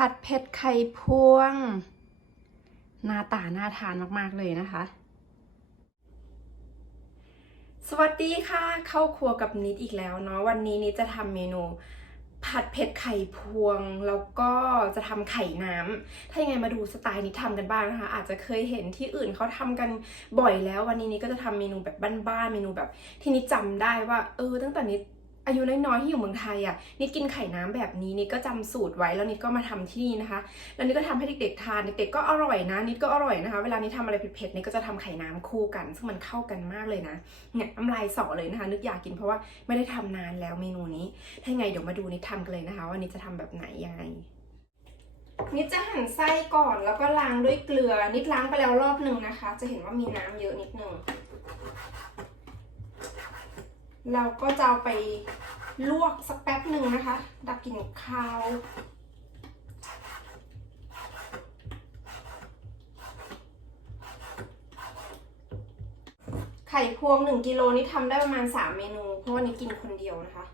ผัดเผ็ดไข่พวง หน้าตาน่าทานมาก ๆ เลยนะคะ สวัสดีค่ะ เข้าครัวกับนิดอีกแล้วเนาะ วันนี้นิดจะทำเมนู ผัดเผ็ดไข่พวง แล้วก็จะทำไข่น้ำ ถ้ายังไงมาดูสไตล์นิดทำกันบ้างนะคะ อาจจะเคยเห็นที่อื่นเขาทำกันบ่อยแล้ว วันนี้นิดก็จะทำเมนูแบบบ้านๆ เมนูแบบที่นิดจำได้ว่า เออ ตั้งแต่นิด อายุน้อยๆที่อยู่เมืองไทยอะนิดกินไข่น้ำแบบนี้นิดก็จำสูตรไว้แล้วนิดก็มาทำที่นี่นะคะ แล้วนิดก็ทำให้เด็กๆทานเด็กๆก็อร่อยนะ นิดก็อร่อยนะคะ เวลานิดทำอะไรเผ็ดๆนิดก็จะทำไข่น้ำคู่กัน ซึ่งมันเข้ากันมากเลยนะเนี่ยน้ำลายสอเลยนะคะ นึกอยากกินเพราะว่าไม่ได้ทำนานแล้วเมนูนี้ถ้าไงเดี๋ยวมาดูนิดทำกันเลยนะคะ ว่านิดจะทำแบบไหนยังไงนิดจะหั่นไส้ก่อนแล้วก็ล้างด้วยเกลือนิดล้างไปแล้วรอบหนึ่งนะคะ จะเห็นว่ามีน้ำเยอะนิดหนึ่ง เราก็จะเอาไปลวกสักแป๊บหนึ่งนะคะ ดับกลิ่นคาวไข่พวงหนึ่งกิโลนี่ทำได้ประมาณสามเมนู เพราะว่านี่กินคนเดียวนะคะ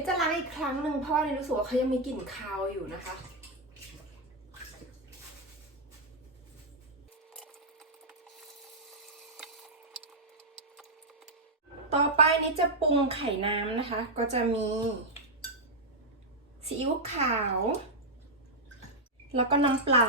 นิดจะล้างอีกครั้งหนึ่งเพราะว่านิดรู้สึกว่าเขายังมีกลิ่นคาวอยู่นะคะต่อไปนิดจะปรุงไข่น้ำนะคะ ก็จะมีซีอิ๊วขาว แล้วก็น้ำปลา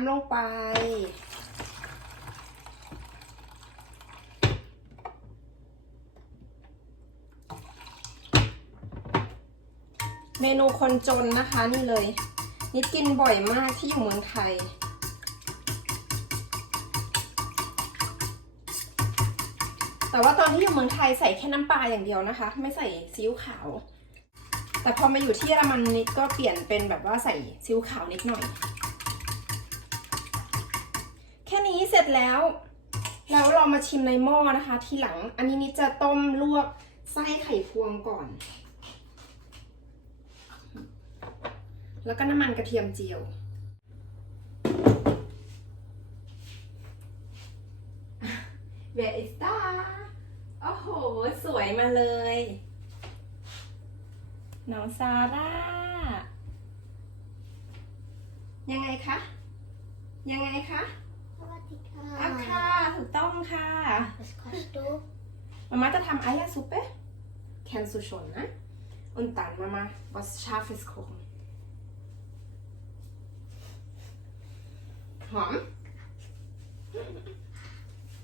ำลงไป เมนูคนจนนะคะนี่เลย นิดกินบ่อยมากที่อยู่เมืองไทยแต่ว่าตอนที่อยู่เมืองไทยใส่แค่น้ำปลาอย่างเดียวนะคะ ไม่ใส่ซีอิ๊วขาว แต่พอมาอยู่ที่เยอรมันนิดก็เปลี่ยนเป็นแบบว่าใส่ซีอิ๊วขาวนิดหน่อย แค่นี้เสร็จแล้ว แล้วเรามาชิมในหม้อนะคะ ทีหลัง อันนี้นิดจะต้มลวกไส้ไข่พวงก่อน แล้วก็น้ำมันกระเทียมเจียวเวอิสตาโอ้โห สวยมาเลย น้องซาร่า ยังไงคะ ยังไงคะสวัสดีค่ะ อะค่ะถูกต้องค่ะ Was kostet du? มาม่าจะทำ Eiersuppe kennst du schon ne und dann Mama was scharfes kochen หอม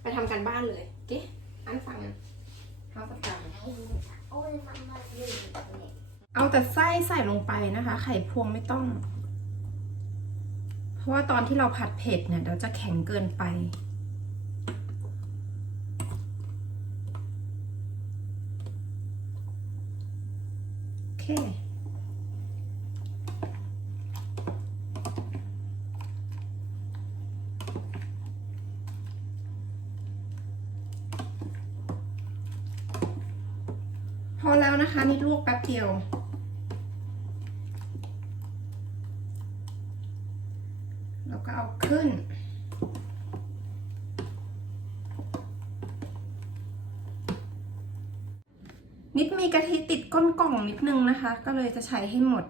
ไปทำกันบ้านเลยเก๊อันฟังกันข้าวสับกัน Nein. Oh, Mama will nicht. เอาแต่ไส้ใส่ลงไปนะคะ ไข่พวงไม่ต้องเพ ราะว่าตอนที่เราผัดเผ็ดเนี่ยเดี๋ยวจะแข็งเกินไป โอเค พอแล้วนะคะนี่ลวกแป๊บเดียว แล้วก็เอา ขึ้น นิดมีกะทิติดก้นกล่องนิดนึงนะคะ ก็เลยจะใช้ให้หมด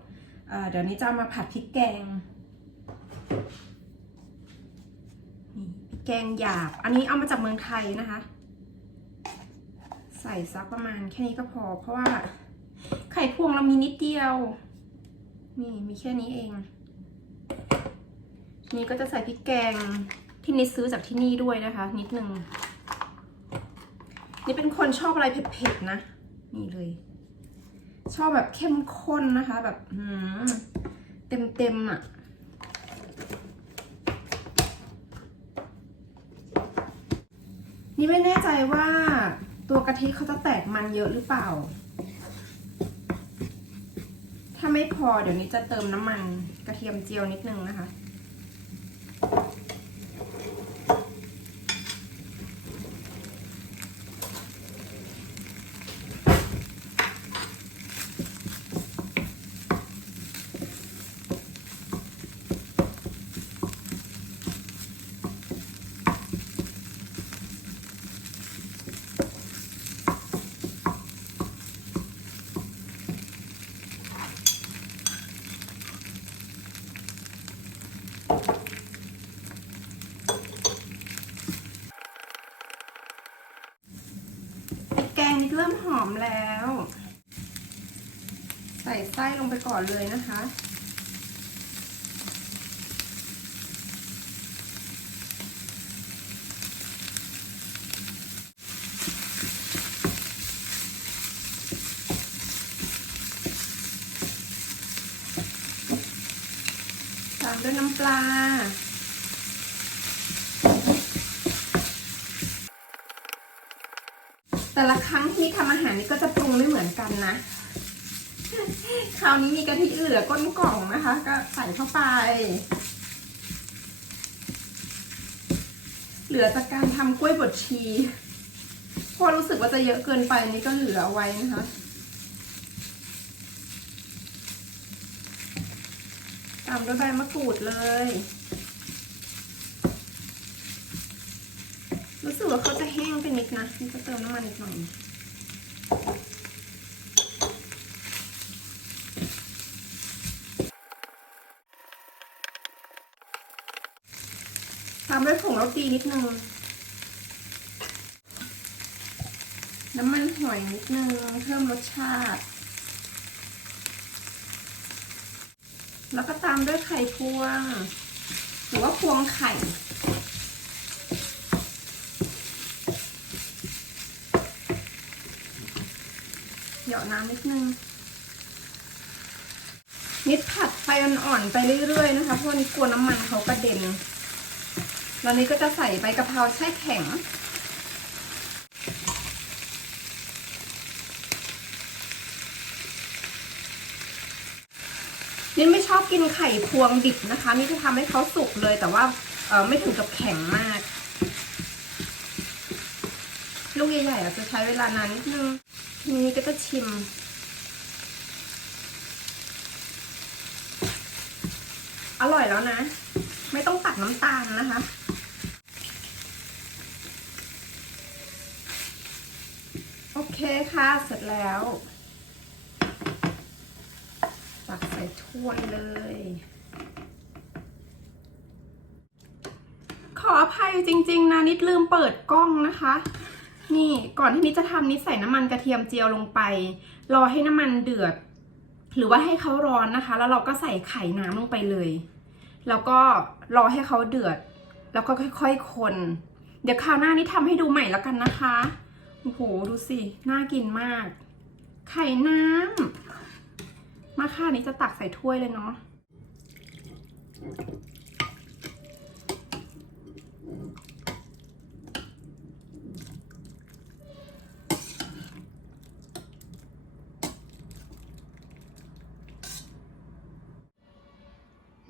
เเดี๋ยวนี้จะมาผัดพริกแกงนี่แกงหยาบ อันนี้เอามาจากเมืองไทยนะคะ ใส่ซักประมาณแค่นี้ก็พอ เพราะว่าไข่พวงเรามีนิดเดียว นี่มีแค่นี้เอง นี้ก็จะใส่พริกแกงที่นิดซื้อจากที่นี่ด้วยนะคะ นิดนึง นี่เป็นคนชอบอะไรเผ็ดๆนะ นี่เลย ชอบแบบเข้มข้นนะคะ แบบเต็มเต็มๆอะนี่ไม่แน่ใจว่าตัวกะทิเขาจะแตกมันเยอะหรือเปล่า ถ้าไม่พอเดี๋ยวนี้จะเติมน้ำมันกระเทียมเจียวนิดนึงนะคะ แกงนี่เริ่มหอมแล้ว ไส้ลงไปก่อนเลยนะคะ ตามด้วยน้ำปลาแต่ละครั้งที่ทำอาหารนี่ก็จะปรุงไม่เหมือนกันนะ คราวนี้มีกะทิเหลือก้นกล่องนะคะ ก็ใส่เข้าไป เหลือจากการทำกล้วยบดชีพราะรู้สึกว่าจะเยอะเกินไปนี่ก็เหลือไว้นะคะ ตามด้วยใบมะกรูดเลย รู้สึกว่าเขาจะแห้งไปนิดนะนี่จะเติมน้ำมันอีกหน่อย ตามด้วยผงรสดีนิดนึง น้ำมันหอยนิดนึง เพิ่มรสชาติ แล้วก็ตามด้วยไข่พวง หรือว่าพวงไข่เหยาะน้ำนิดนึง นิดผัดไฟอ่อนๆไปเรื่อยๆนะคะเพราะนิดกลัวน้ำมันเขากระเด็น แล้วนี้ก็จะใส่ใบกะเพราแช่แข็ง นี่ไม่ชอบกินไข่พวงดิบนะคะ นี่จะทำให้เขาสุกเลยแต่ว่าไม่ถึงกับแข็งมาก ลูกใหญ่ๆอาจจะใช้เวลานานนิดนึงทีนี้ก็จะชิมอร่อยแล้วนะ ไม่ต้องตัดน้ำตาลนะคะ โอเคค่ะเสร็จแล้วตักใส่ถ้วยเลย ขออภัยจริง ๆนะนิดลืมเปิดกล้องนะคะ นี่ก่อนที่นิดจะทำนิดใส่น้ำมันกระเทียมเจียวลงไป รอให้น้ำมันเดือด หรือว่าให้เขาร้อนนะคะ แล้วเราก็ใส่ไข่น้ำลงไปเลย แล้วก็รอให้เขาเดือด แล้วก็ค่อยๆคน เดี๋ยวคราวหน้านี้ทำให้ดูใหม่แล้วกันนะคะ โอ้โห ดูสิ น่ากินมาก ไข่น้ำ มาค่ะนี้จะตักใส่ถ้วยเลยเนาะ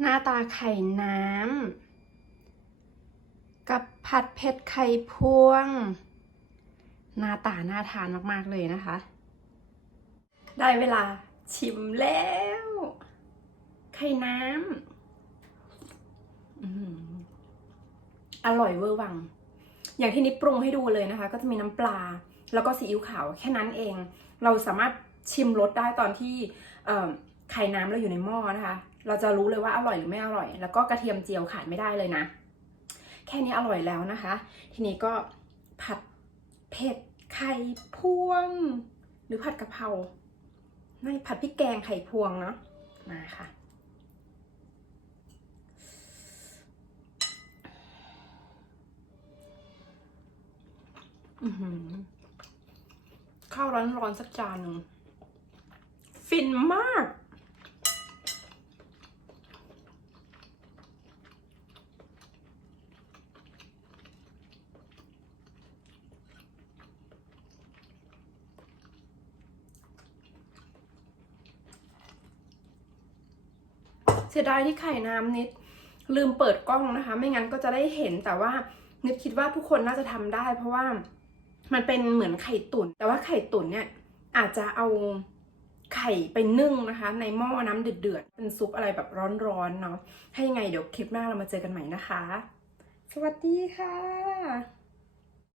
หน้าตาไข่น้ำ กับผัดเผ็ดไข่พวง หน้าตาน่าทานมากๆเลยนะคะ ได้เวลาชิมแล้ว ไข่น้ำอร่อยเวอร์วัง อย่างที่นิดปรุงให้ดูเลยนะคะ ก็จะมีน้ำปลา แล้วก็ซีอิ๊วขาวแค่นั้นเอง เราสามารถชิมรสได้ตอนที่ไข่น้ำเราอยู่ในหม้อนะคะ เราจะรู้เลยว่าอร่อยหรือไม่อร่อย แล้วก็กระเทียมเจียวขาดไม่ได้เลยนะ แค่นี้อร่อยแล้วนะคะ ทีนี้ก็ผัด เผ็ดไข่พวง หรือผัดกะเพราไม่ผัดพริกแกงไข่พวงเนาะมาค่ะ อือหือข้าวร้อนๆสักจานหนึ่งฟินมาก สียดายที่ไข่น้ำนิดลืมเปิดกล้องนะคะ ไม่งั้นก็จะได้เห็นแต่ว่านิดคิดว่าทุกคนน่าจะทำได้ เพราะว่ามันเป็นเหมือนไข่ตุ๋นแต่ว่าไข่ตุ๋นเนี่ยอาจจะเอาไข่ไปนึ่งนะคะ ในหม้อน้ำเดือดๆเป็นซุปอะไรแบบร้อนๆเนาะถ้ยังไงเดี๋ยวคลิปหน้าเรามาเจอกันใหม่นะคะ สวัสดีค่ะ